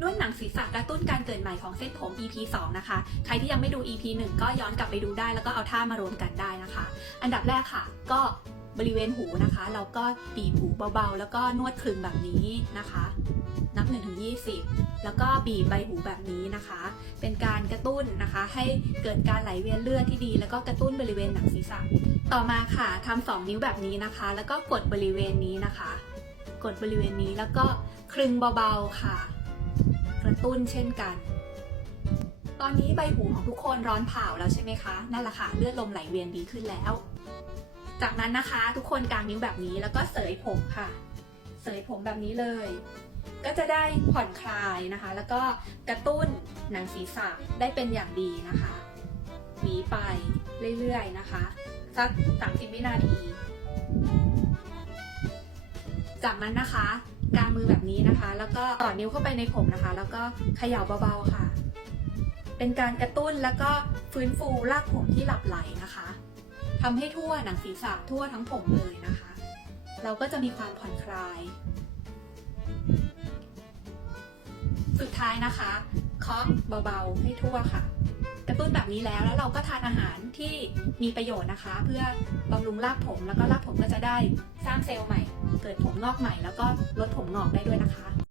นวดหนังศีรษะกระตุ้นการเกิดใหม่ของเส้นผม EP 2 นะคะ ใครที่ยังไม่ดู EP 1 ก็ย้อนกลับไปดูได้ แล้วก็เอาท่ามารวมกันได้นะคะ อันดับแรกค่ะ ก็บริเวณหูนะคะ เราก็บีบหูเบาๆ แล้วก็นวดคลึงแบบนี้นะคะ นับ1ถึง20 แล้วก็บีบใบหูแบบนี้นะคะ เป็นการกระตุ้นนะคะ ให้เกิดการไหลเวียนเลือดที่ดี แล้วก็กระตุ้นบริเวณหนังศีรษะ ต่อมาค่ะทำสองนิ้วแบบนี้นะคะ แล้วก็กดบริเวณนี้นะคะ กดบริเวณนี้แล้วก็คลึงเบาๆค่ะ กระตุ้นเช่นกัน ตอนนี้ใบหูของทุกคนร้อนเผาแล้วใช่ไหมคะ นั่นแหละค่ะเลือดลมไหลเวียนดีขึ้นแล้ว จากนั้นนะคะทุกคนกางนิ้วแบบนี้แล้วก็เสยผมค่ะ เสยผมแบบนี้เลย ก็จะได้ผ่อนคลายนะคะ แล้วก็กระตุ้นหนังศีรษะได้เป็นอย่างดีนะคะหวีไปเรื่อยๆนะคะสัก 30 วินาที จากนั้นนะคะ กางมือแบบนี้นะคะ ก็ต่อนิ้วเข้าไปในผมนะคะ แล้วก็เขย่าเบาๆค่ะ เป็นการกระตุ้นแล้วก็ฟื้นฟูรากผมที่หลับไหลนะคะทำให้ทั่วหนังศีรษะทั่วทั้งผมเลยนะคะ เราก็จะมีความผ่อนคลาย สุดท้ายนะคะเคาะเบาๆให้ทั่วค่ะ กระตุ้นแบบนี้แล้วแล้วเราก็ทานอาหารที่มีประโยชน์นะคะ เพื่อบำรุงรากผมแล้วก็รากผมก็จะได้สร้างเซลล์ใหม่ เกิดผมงอกใหม่ แล้วก็ลดผมงอกได้ด้วยนะคะ